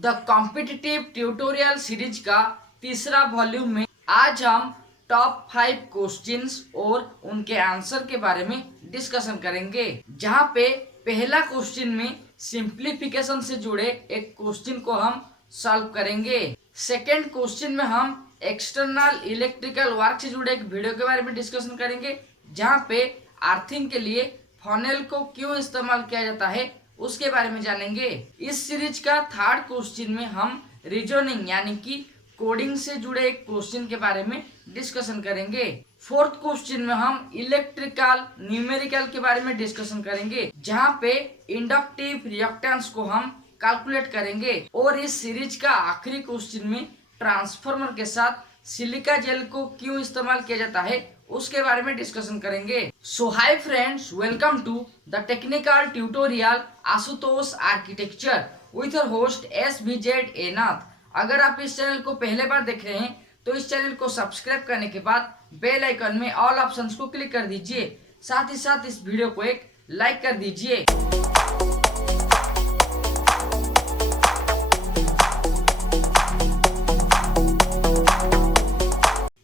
The competitive tutorial series का तीसरा volume में आज हम टॉप 5 क्वेश्चंस और उनके आंसर के बारे में डिस्कशन करेंगे। जहां पे पहला क्वेश्चन में सिंप्लीफिकेशन से जुड़े एक क्वेश्चन को हम सॉल्व करेंगे। सेकेंड क्वेश्चन में हम एक्सटर्नल इलेक्ट्रिकल वर्क से जुड़े एक वीडियो के बारे में डिस्कशन करेंगे, जहां पे अर्थिंग के लिए फनेल को क्यों इस्तेमाल किया जाता है उसके बारे में जानेंगे। इस सीरीज का थर्ड क्वेश्चन में हम रीजनिंग यानी कि कोडिंग से जुड़े एक क्वेश्चन के बारे में डिस्कशन करेंगे। फोर्थ क्वेश्चन में हम इलेक्ट्रिकल न्यूमेरिकल के बारे में डिस्कशन करेंगे, जहां पे इंडक्टिव रिएक्टेंस को हम कैलकुलेट करेंगे। और इस सीरीज का आखिरी क्वेश्चन में ट्रांसफार्मर के साथ सिलिका जेल को क्यों इस्तेमाल किया जाता है उसके बारे में डिस्कशन करेंगे। So hi friends, welcome to the technical tutorial Ashutosh architecture with your host SVZ एनाथ। अगर आप इस चैनल को पहले बार देख रहे हैं तो इस चैनल को सब्सक्राइब करने के बाद बेल आइकन में ऑल ऑप्शंस को क्लिक कर दीजिए। साथ ही साथ इस वीडियो को एक लाइक कर दीजिए।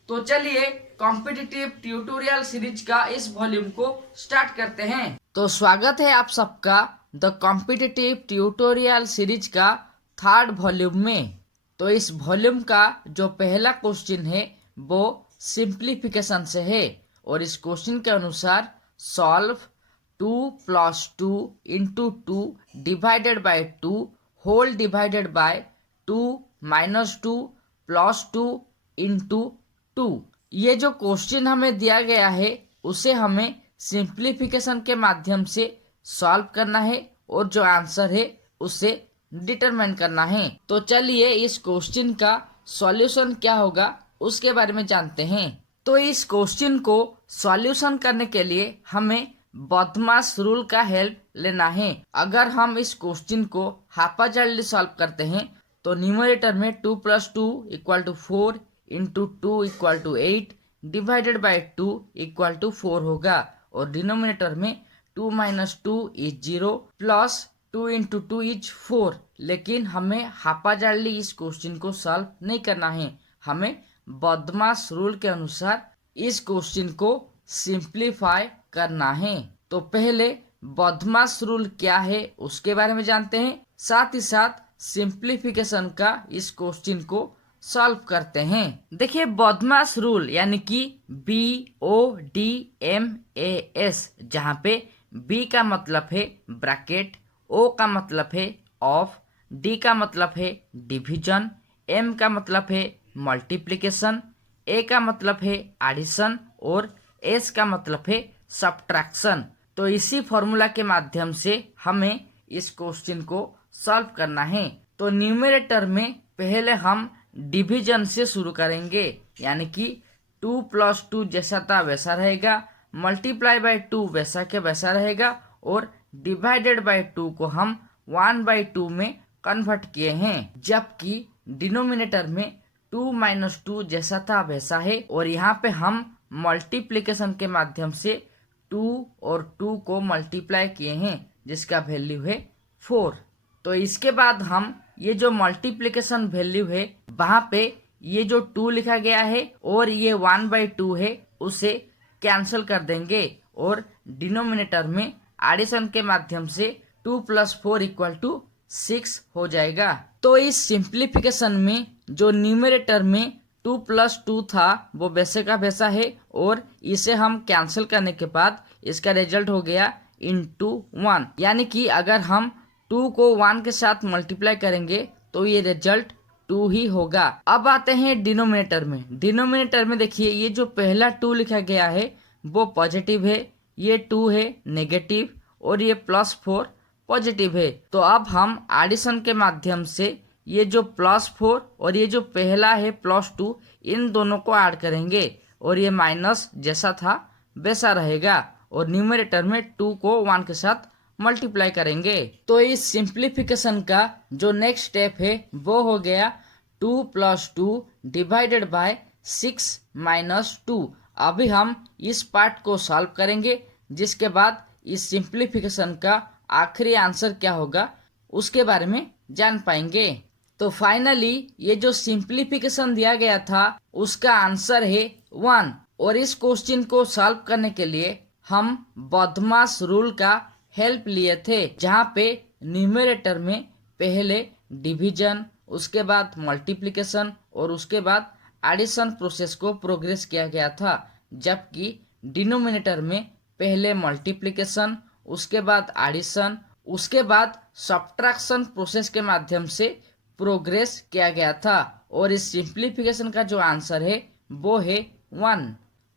तो चलिए कॉम्पिटिटिव ट्यूटोरियल सीरीज का इस वॉल्यूम को स्टार्ट करते हैं। तो स्वागत है आप सबका द कॉम्पिटिटिव ट्यूटोरियल सीरीज का थर्ड वॉल्यूम में। तो इस वॉल्यूम का जो पहला क्वेश्चन है वो सिंप्लीफिकेशन से है और इस क्वेश्चन के अनुसार solve 2 + 2 × 2 divided by 2 whole divided by 2 - 2 + 2 × 2। ये जो क्वेश्चन हमें दिया गया है उसे हमें सिंप्लीफिकेशन के माध्यम से सॉल्व करना है और जो आंसर है उसे डिटरमाइन करना है। तो चलिए इस क्वेश्चन का सॉल्यूशन क्या होगा उसके बारे में जानते हैं। तो इस क्वेश्चन को सॉल्यूशन करने के लिए हमें बदमाश रूल का हेल्प लेना है। अगर हम इस क्वेश्चन को हापाजार्डली सॉल्व करते हैं तो न्यूमरेटर में 2 + 2 = 4 × 2 = 8 डिवाइडेड बाय 2 = 4 होगा और डिनोमिनेटर में 2 - 2 = 0 प्लस 2 × 2 = 4। लेकिन हमें हापाजार्डली इस क्वेश्चन को सॉल्व नहीं करना है, हमें बदमाश रूल के अनुसार इस क्वेश्चन को सिंप्लीफाई करना है। तो पहले बदमाश रूल क्या है उसके बारे में जानते हैं, साथ ही साथ सिंप्लीफिकेशन का इस क्वेश्चन को सॉल्व करते हैं। देखिए बदमाश रूल यानी कि BODMAS, जहाँ पे B का मतलब है ब्रैकेट, O का मतलब है ऑफ, D का मतलब है डिवीजन, M का मतलब है मल्टीप्लिकेशन, A का मतलब है एडिशन और S का मतलब है सब्ट्रैक्शन। तो इसी फॉर्मूला के माध्यम से हमें इस क्वेश्चन को सॉल्व करना है। तो न्यूमरेटर में पहले हम डिवीजन से शुरू करेंगे, यानी कि 2 + 2 जैसा था वैसा रहेगा, मल्टीप्लाई बाय 2 वैसा के वैसा रहेगा और डिवाइडेड बाय 2 को हम 1/2 में कन्वर्ट किए हैं। जबकि डिनोमिनेटर में 2 - 2 जैसा था वैसा है और यहाँ पे हम मल्टीप्लिकेशन के माध्यम से 2 और 2 को मल्टीप्लाई किए हैं जिसका वैल्यू है 4। तो इसके बाद हम ये जो मल्टीप्लिकेशन वैल्यू है वहां पे ये जो 2 लिखा गया है और ये 1/2 है उसे कैंसिल कर देंगे और डिनोमिनेटर में एडिशन के माध्यम से 2 + 4 = 6 हो जाएगा। तो इस सिंप्लीफिकेशन में जो न्यूमरेटर में 2 + 2 था वो वैसे का वैसा है और इसे हम कैंसिल करने के बाद इसका रिजल्ट हो गया × 1, यानी कि अगर हम 2 को 1 के साथ मल्टीप्लाई करेंगे तो ये रिजल्ट 2 ही होगा। अब आते हैं डिनोमिनेटर में। डिनोमिनेटर में देखिए ये जो पहला 2 लिखा गया है वो पॉजिटिव है, ये 2 है नेगेटिव और ये +4 पॉजिटिव है। तो अब हम एडिशन के माध्यम से ये जो +4 और ये जो पहला है +2 इन दोनों को ऐड करेंगे और ये माइनस जैसा था वैसा रहेगा और न्यूमरेटर में 2 को 1 के साथ मल्टीप्लाई करेंगे। तो इस सिंप्लीफिकेशन का जो नेक्स्ट स्टेप है वो हो गया 2 + 2 डिवाइडेड बाय 6 - 2। अभी हम इस पार्ट को सॉल्व करेंगे, जिसके बाद इस सिंप्लीफिकेशन का आखिरी आंसर क्या होगा उसके बारे में जान पाएंगे। तो फाइनली ये जो सिंप्लीफिकेशन दिया गया था उसका आंसर है 1। और इस क्वेश्चन को सॉल्व करने के लिए हम बदमाश रूल का हेल्प लिए थे, जहाँ पे न्यूमरेटर में पहले डिवीजन, उसके बाद मल्टीप्लिकेशन और उसके बाद एडिशन प्रोसेस को प्रोग्रेस किया गया था, जबकि डिनोमिनेटर में पहले मल्टीप्लिकेशन, उसके बाद एडिशन, उसके बाद सब्ट्रैक्शन प्रोसेस के माध्यम से प्रोग्रेस किया गया था। और इस सिंप्लीफिकेशन का जो आंसर है वो है 1।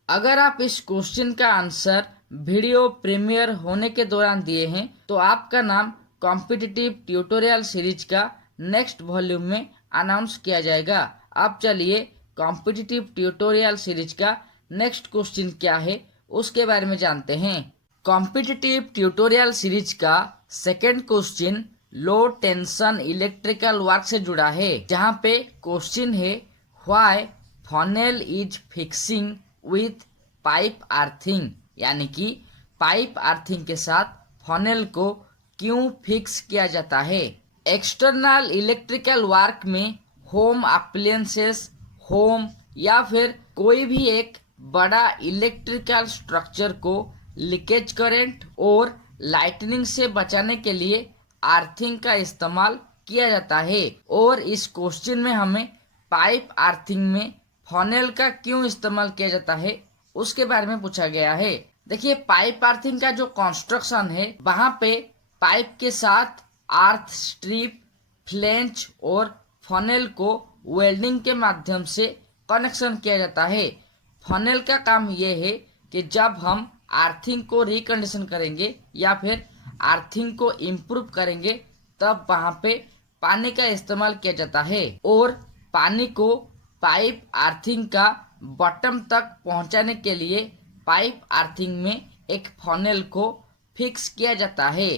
अगर आप इस क्वेश्चन का आंसर वीडियो प्रीमियर होने के दौरान दिए हैं तो आपका नाम कॉम्पिटिटिव ट्यूटोरियल सीरीज का नेक्स्ट वॉल्यूम में अनाउंस किया जाएगा। अब चलिए कॉम्पिटिटिव ट्यूटोरियल सीरीज का नेक्स्ट क्वेश्चन क्या है उसके बारे में जानते हैं। कॉम्पिटिटिव ट्यूटोरियल सीरीज का सेकेंड क्वेश्चन लो टेंशन इलेक्ट्रिकल वर्क से जुड़ा है, जहाँ पे क्वेश्चन है why funnel is fixing with pipe earthing, यानी कि पाइप अर्थिंग के साथ फनेल को क्यों फिक्स किया जाता है। एक्सटर्नल इलेक्ट्रिकल वर्क में होम अप्लायंसेस, होम या फिर कोई भी एक बड़ा इलेक्ट्रिकल स्ट्रक्चर को लीकेज करंट और लाइटनिंग से बचाने के लिए अर्थिंग का इस्तेमाल किया जाता है। और इस क्वेश्चन में हमें पाइप अर्थिंग में फनेल का क्यों इस्तेमाल किया जाता है उसके बारे में पूछा गया है। देखिए, पाइप अर्थिंग का जो कंस्ट्रक्शन है वहाँ पे पाइप के साथ अर्थ स्ट्रिप, फ्लेंच और फनेल को वेल्डिंग के माध्यम से कनेक्शन किया जाता है। फनेल का काम ये है कि जब हम अर्थिंग को रिकंडीशन करेंगे या फिर अर्थिंग को इम्प्रूव करेंगे तब वहाँ पे पानी का इस्तेमाल किया जाता है और पानी को पाइप अर्थिंग का बॉटम तक पहुँचाने के लिए पाइप अर्थिंग में एक फनेल को फिक्स किया जाता है।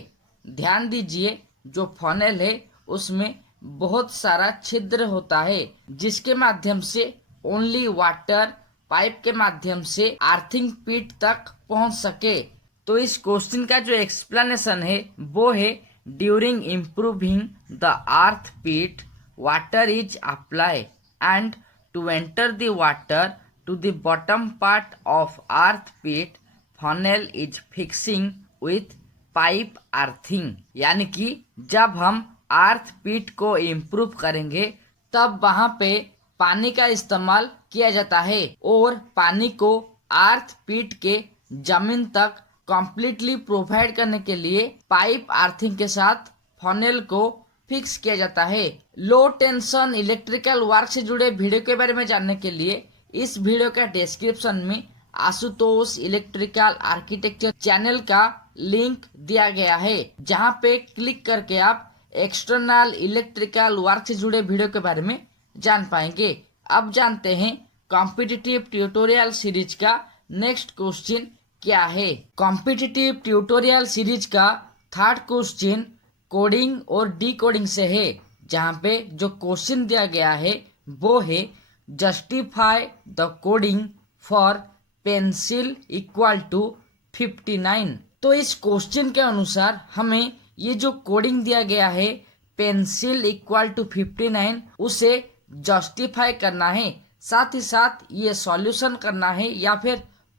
ध्यान दीजिए, जो फनेल है उसमें बहुत सारा छिद्र होता है जिसके माध्यम से ओनली वाटर पाइप के माध्यम से अर्थिंग पिट तक पहुंच सके। तो इस क्वेश्चन का जो एक्सप्लेनेशन है वो है during improving the earth pit water is apply and to enter the water to the bottom part of earth pit funnel is fixing with pipe earthing, यानी कि जब हम अर्थ पिट को इम्प्रूव करेंगे तब वहाँ पे पानी का इस्तेमाल किया जाता है और पानी को अर्थ पिट के जमीन तक कंप्लीटली प्रोवाइड करने के लिए पाइप अर्थिंग के साथ फनेल को फिक्स किया जाता है। लो टेंशन इलेक्ट्रिकल वर्क से जुड़े वीडियो के बारे में जानने के लिए इस वीडियो का डिस्क्रिप्शन में आशुतोष इलेक्ट्रिकल आर्किटेक्चर चैनल का लिंक दिया गया है, जहां पे क्लिक करके आप एक्सटर्नल इलेक्ट्रिकल वर्क से जुड़े वीडियो के बारे में जान पाएंगे। अब जानते हैं कॉम्पिटिटिव ट्यूटोरियल सीरीज का नेक्स्ट क्वेश्चन क्या है। कॉम्पिटिटिव ट्यूटोरियल सीरीज का थर्ड क्वेश्चन कोडिंग और डिकोडिंग से है, जहाँ पे जो क्वेश्चन दिया गया है वो है justify the coding for pencil equal to 59। तो इस क्वेश्चन के अनुसार हमें ये जो कोडिंग दिया गया है पेंसिल इक्वल टू 59 उसे जस्टिफाई करना है, साथ ही साथ ये सॉल्यूशन करना है या फिर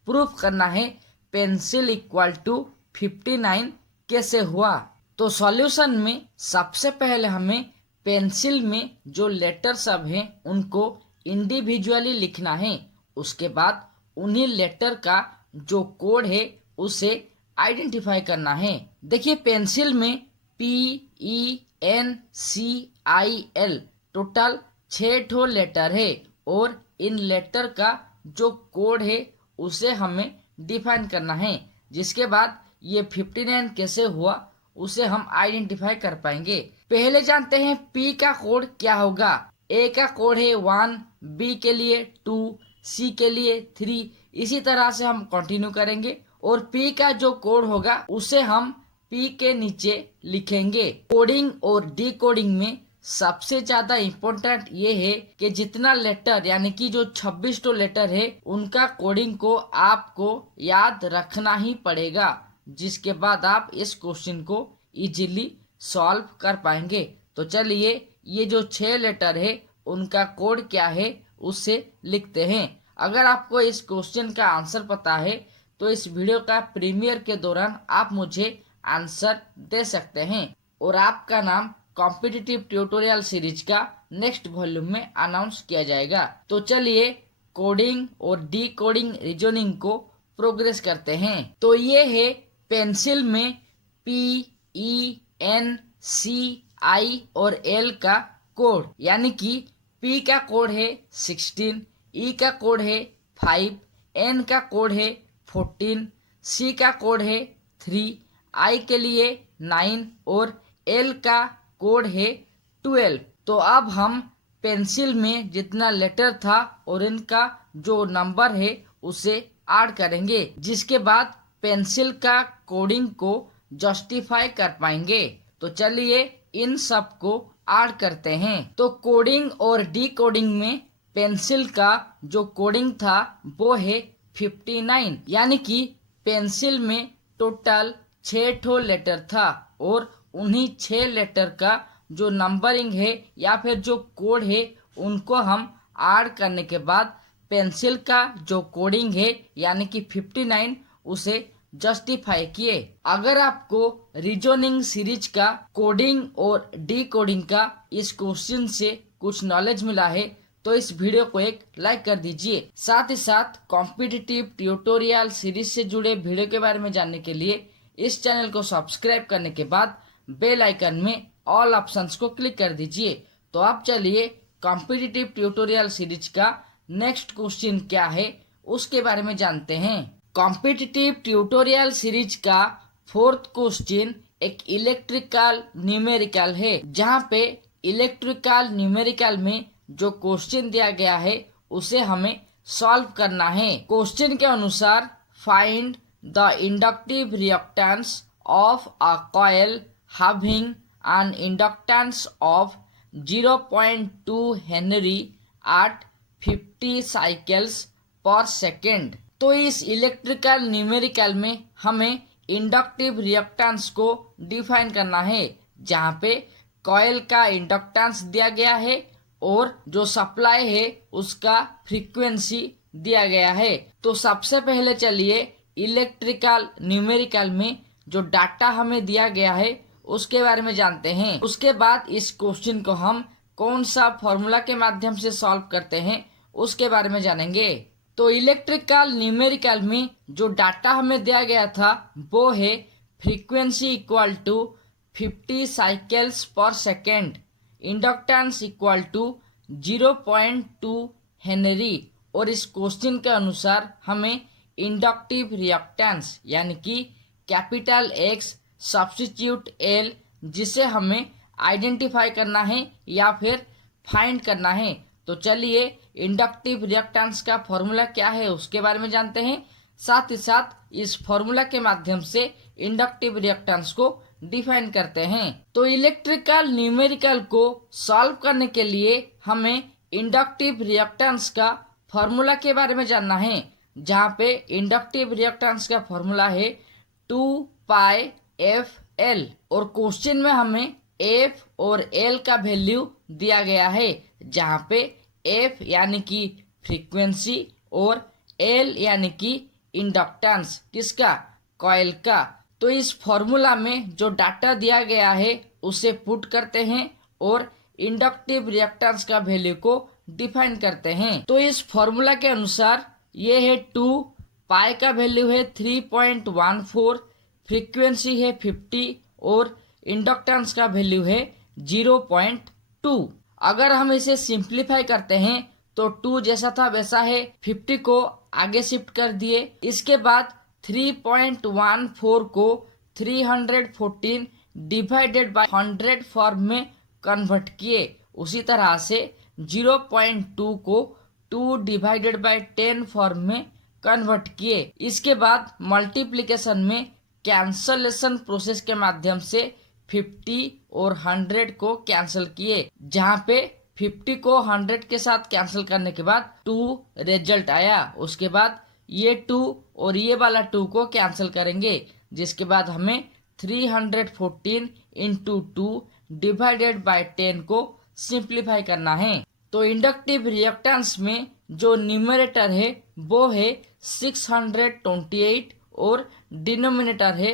प्रूफ करना है पेंसिल इक्वल टू 59 कैसे हुआ। तो सॉल्यूशन में सबसे पहले हमें पेंसिल में जो लेटर सब हैं उनको इंडिविजुअली लिखना है, उसके बाद उन्हीं लेटर का जो कोड है उसे आइडेंटिफाई करना है। देखिए, पेंसिल में PENCIL टोटल 6 ठो लेटर है और इन लेटर का जो कोड है उसे हमें डिफाइन करना है, जिसके बाद ये 59 कैसे हुआ उसे हम आइडेंटिफाई कर पाएंगे। पहले जानते हैं P का कोड क्या होगा। A का कोड है 1, B के लिए 2, C के लिए 3, इसी तरह से हम कंटिन्यू करेंगे और P का जो कोड होगा उसे हम P के नीचे लिखेंगे। कोडिंग और डिकोडिंग में सबसे ज्यादा इम्पोर्टेंट ये है कि जितना लेटर यानी कि जो 26 तो लेटर है उनका कोडिंग को आपको याद रखना ही पड़ेगा, जिसके बाद आप इस क्वेश्चन को इजीली सॉल्व कर पाएंगे। तो चलिए ये जो 6 लेटर है उनका कोड क्या है उससे लिखते हैं। अगर आपको इस क्वेश्चन का आंसर पता है तो इस वीडियो का प्रीमियर के दौरान आप मुझे आंसर दे सकते हैं और आपका नाम कॉम्पिटिटिव ट्यूटोरियल सीरीज का नेक्स्ट वॉल्यूम में अनाउंस किया जाएगा। तो चलिए कोडिंग और डी कोडिंग रीजनिंग को प्रोग्रेस करते हैं। तो ये है पेंसिल में PENCI और L का कोड, यानी कि P का कोड है 16, E का कोड है 5, N का कोड है 14, C का कोड है 3, I के लिए 9 और L का कोड है 12। तो अब हम पेंसिल में जितना लेटर था और इनका जो नंबर है उसे ऐड करेंगे, जिसके बाद पेंसिल का कोडिंग को जस्टिफाई कर पाएंगे। तो चलिए इन सब को ऐड करते हैं। तो कोडिंग और डी कोडिंग में पेंसिल का जो कोडिंग था वो है 59, यानी कि पेंसिल में टोटल 6 ठो लेटर था और उन्हीं 6 लेटर का जो नंबरिंग है या फिर जो कोड है उनको हम ऐड करने के बाद पेंसिल का जो कोडिंग है यानी कि 59 उसे जस्टिफाई किए। अगर आपको रीजनिंग सीरीज का कोडिंग और डी कोडिंग का इस क्वेश्चन से कुछ नॉलेज मिला है तो इस वीडियो को एक लाइक कर दीजिए। साथ ही साथ कॉम्पिटिटिव ट्यूटोरियल सीरीज से जुड़े वीडियो के बारे में जानने के लिए इस चैनल को सब्सक्राइब करने के बाद बेल आइकन में ऑल ऑप्शंस को क्लिक कर दीजिए। तो आप चलिए कॉम्पिटिटिव ट्यूटोरियल सीरीज का नेक्स्ट क्वेश्चन क्या है उसके बारे में जानते हैं। कॉम्पिटिटिव ट्यूटोरियल सीरीज का 4th क्वेश्चन एक इलेक्ट्रिकल न्यूमेरिकल है, जहां पे इलेक्ट्रिकल न्यूमेरिकल में जो क्वेश्चन दिया गया है उसे हमें सॉल्व करना है। क्वेश्चन के अनुसार find the inductive reactance of a coil having an inductance of 0.2 henry at 50 cycles per second. तो इस इलेक्ट्रिकल न्यूमेरिकल में हमें इंडक्टिव रिएक्टेंस को डिफाइन करना है, जहाँ पे कॉइल का इंडक्टेंस दिया गया है और जो सप्लाई है उसका फ्रीक्वेंसी दिया गया है। तो सबसे पहले चलिए इलेक्ट्रिकल न्यूमेरिकल में जो डाटा हमें दिया गया है उसके बारे में जानते हैं। उसके बाद इस क्वेश्चन को हम कौन सा फॉर्मूला के माध्यम से सॉल्व करते हैं उसके बारे में जानेंगे। तो इलेक्ट्रिकल न्यूमेरिकल में जो डाटा हमें दिया गया था वो है frequency equal to 50 cycles per second, inductance equal to 0.2 henry और इस क्वेश्चन के अनुसार हमें इंडक्टिव रिएक्टेंस यानी कि कैपिटल X सब्स्टिट्यूट L जिसे हमें आइडेंटिफाई करना है या फिर फाइंड करना है। तो चलिए इंडक्टिव रिएक्टेंस का फॉर्मूला क्या है उसके बारे में जानते हैं। साथ ही साथ इस फॉर्मूला के माध्यम से इंडक्टिव रिएक्टेंस को डिफाइन करते हैं। तो इलेक्ट्रिकल न्यूमेरिकल को सॉल्व करने के लिए हमें इंडक्टिव रिएक्टेंस का फॉर्मूला के बारे में जानना है, जहाँ पे इंडक्टिव रिएक्टेंस का फॉर्मूला है 2πfL और क्वेश्चन में हमें F और L का वैल्यू दिया गया है, जहाँ पे F यानी कि फ्रीक्वेंसी और L यानी कि इंडक्टेंस किसका, कॉइल का। तो इस फॉर्मूला में जो डाटा दिया गया है उसे पुट करते हैं और इंडक्टिव रिएक्टेंस का वैल्यू को डिफाइन करते हैं। तो इस फॉर्मूला के अनुसार ये है 2 पाई का वैल्यू है 3.14, फ्रीक्वेंसी है 50 और इंडक्टेंस का वैल्यू है 0.2। अगर हम इसे सिंप्लीफाई करते हैं तो 2 जैसा था वैसा है, 50 को आगे शिफ्ट कर दिए, इसके बाद 3.14 को 314 डिवाइडेड बाय 100 फॉर्म में कन्वर्ट किए। उसी तरह से 0.2 को 2 डिवाइडेड बाय 10 फॉर्म में कन्वर्ट किए। इसके बाद मल्टीप्लिकेशन में कैंसलेशन प्रोसेस के माध्यम से 50 और 100 को कैंसिल किए, जहाँ पे 50 को 100 के साथ कैंसिल करने के बाद 2 रिजल्ट आया। उसके बाद ये 2 और ये वाला 2 को कैंसिल करेंगे, जिसके बाद हमें 314 इंटू 2 डिवाइडेड बाय 10 को सिंप्लीफाई करना है। तो इंडक्टिव रिएक्टेंस में जो न्यूमरेटर है वो है 628 और डिनोमिनेटर है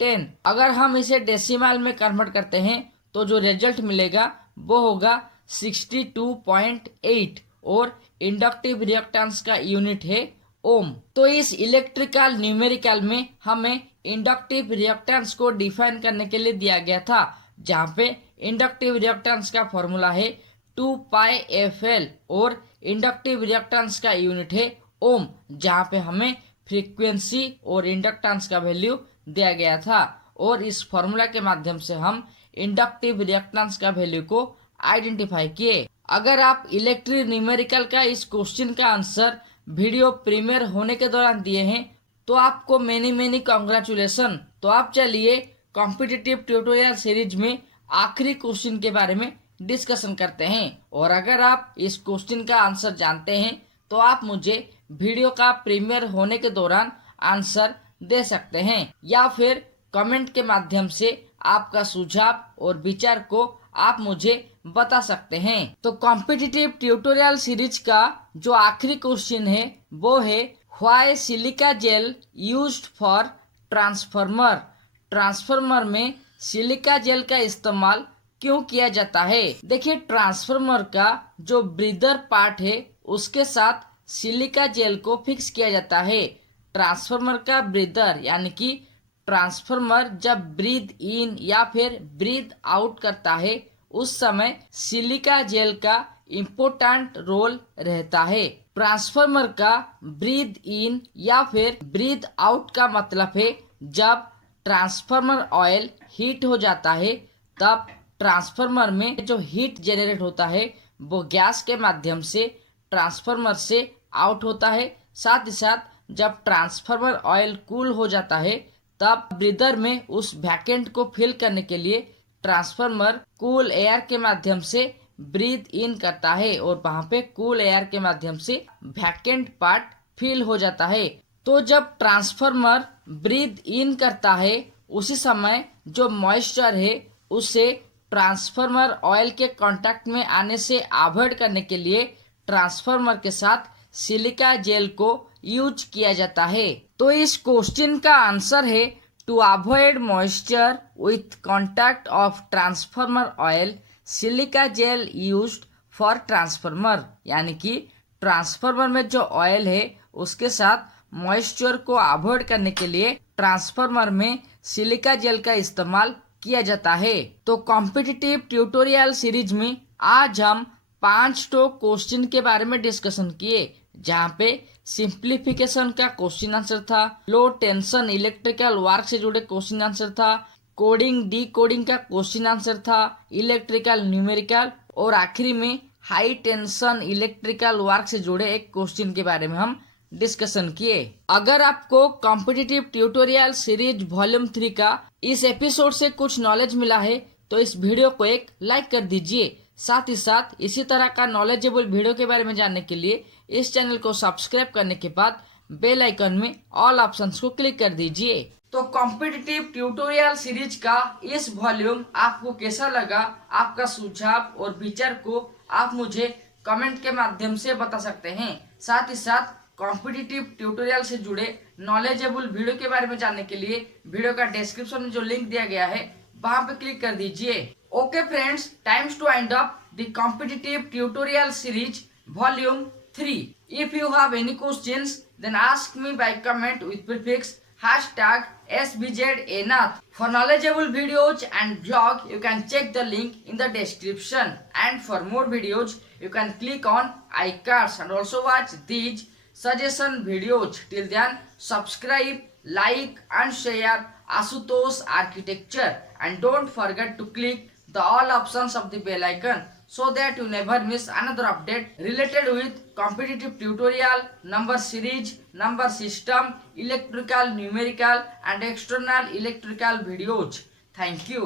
10। अगर हम इसे डेसिमल में कन्वर्ट करते हैं तो जो रिजल्ट मिलेगा वो होगा 62.8 और इंडक्टिव रिएक्टेंस का यूनिट है ओम। तो इस इलेक्ट्रिकल न्यूमेरिकल में हमें इंडक्टिव रिएक्टेंस को डिफाइन करने के लिए दिया गया था, जहाँ पे इंडक्टिव रिएक्टेंस का फॉर्मूला है 2πfl और इंडक्टिव रिएक्टेंस का यूनिट है ओम, जहाँ पे हमें फ्रीक्वेंसी और इंडक्टेंस का वैल्यू दिया गया था और इस फॉर्मूला के माध्यम से हम इंडक्टिव रिएक्टेंस का वैल्यू को आइडेंटिफाई किए। अगर आप इलेक्ट्रिक न्यूमेरिकल का इस क्वेश्चन का आंसर वीडियो प्रीमियर होने के दौरान दिए हैं तो आपको मेनी कॉन्ग्रेचुलेसन। तो आप चलिए कॉम्पिटिटिव ट्यूटोरियल सीरीज में आखिरी क्वेश्चन के बारे में डिस्कशन करते हैं। और अगर आप इस क्वेश्चन का आंसर जानते हैं तो आप मुझे वीडियो का प्रीमियर होने के दौरान आंसर दे सकते हैं या फिर कमेंट के माध्यम से आपका सुझाव और विचार को आप मुझे बता सकते हैं। तो कॉम्पिटिटिव ट्यूटोरियल सीरीज का जो आखिरी क्वेश्चन है वो है why silica gel used for transformer. Transformer में सिलिका जेल का इस्तेमाल क्यों किया जाता है? देखिए, ट्रांसफार्मर का जो ब्रीदर पार्ट है उसके साथ सिलिका जेल को फिक्स किया जाता है। ट्रांसफार्मर का ब्रीदर यानी कि ट्रांसफार्मर जब ब्रीद इन या फिर ब्रीद आउट करता है उस समय सिलिका जेल का इम्पोर्टेंट रोल रहता है। ट्रांसफार्मर का ब्रीद इन या फिर ब्रीद आउट का मतलब है जब ट्रांसफार्मर ऑयल हीट हो जाता है तब ट्रांसफार्मर में जो हीट जनरेट होता है वो गैस के माध्यम से ट्रांसफार्मर से आउट होता है। साथ ही साथ जब ट्रांसफार्मर ऑयल कूल हो जाता है तब ब्रीदर में उस वैकेंट को फिल करने के लिए ट्रांसफार्मर कूल एयर के माध्यम से ब्रीद इन करता है और वहां पे कूल एयर के माध्यम से वैकेंट पार्ट फिल हो जाता है। तो जब ट्रांसफार्मर ब्रीद इन करता है उसी समय जो मॉइस्चर है उसे ट्रांसफार्मर ऑयल के कांटेक्ट में आने से अवॉइड करने के लिए ट्रांसफार्मर के साथ सिलिका जेल को यूज किया जाता है। तो इस क्वेश्चन का आंसर है to avoid moisture with contact of transformer oil silica gel used for transformer. यानी कि ट्रांसफार्मर में जो ऑयल है उसके साथ मॉइस्चर को अवॉइड करने के लिए ट्रांसफार्मर में सिलिका जेल का इस्तेमाल किया जाता है। तो कॉम्पिटिटिव ट्यूटोरियल सीरीज में आज हम 5 क्वेश्चन के बारे में डिस्कशन किए, जहाँ पे सिंप्लीफिकेशन का क्वेश्चन आंसर था, लो टेंशन इलेक्ट्रिकल वर्क से जुड़े क्वेश्चन आंसर था, कोडिंग डी कोडिंग का क्वेश्चन आंसर था, इलेक्ट्रिकल न्यूमेरिकल और आखिरी में हाई टेंशन इलेक्ट्रिकल वर्क से जुड़े एक क्वेश्चन के बारे में हम डिस्कशन किए। अगर आपको कॉम्पिटिटिव ट्यूटोरियल सीरीज वॉल्यूम 3 का इस एपिसोड से कुछ नॉलेज मिला है तो इस वीडियो को एक लाइक कर दीजिए। साथ ही साथ इसी तरह का नॉलेजेबल वीडियो के बारे में जानने के लिए इस चैनल को सब्सक्राइब करने के बाद बेल आइकन में ऑल ऑप्शंस को क्लिक कर दीजिए। तो कॉम्पिटिटिव ट्यूटोरियल सीरीज का इस वॉल्यूम आपको कैसा लगा, आपका सुझाव और विचार को आप मुझे कमेंट के माध्यम से बता सकते हैं। साथ ही साथ कॉम्पिटिटिव ट्यूटोरियल से जुड़े नॉलेजेबल वीडियो के बारे में जानने के लिए वीडियो का डिस्क्रिप्शन में जो लिंक दिया गया है वहां पे क्लिक कर दीजिए। Okay friends, times to end up the competitive tutorial series volume 3. If you have any questions, then ask me by comment with prefix #SBZAnath. For knowledgeable videos and vlog, you can check the link in the description. And for more videos, you can click on iCards and also watch these suggestion videos. Till then, subscribe, like and share Asutosh Architecture. And don't forget to click the all options of the bell icon so that you never miss another update related with competitive tutorial, number series, number system, electrical, numerical and external electrical videos. Thank you.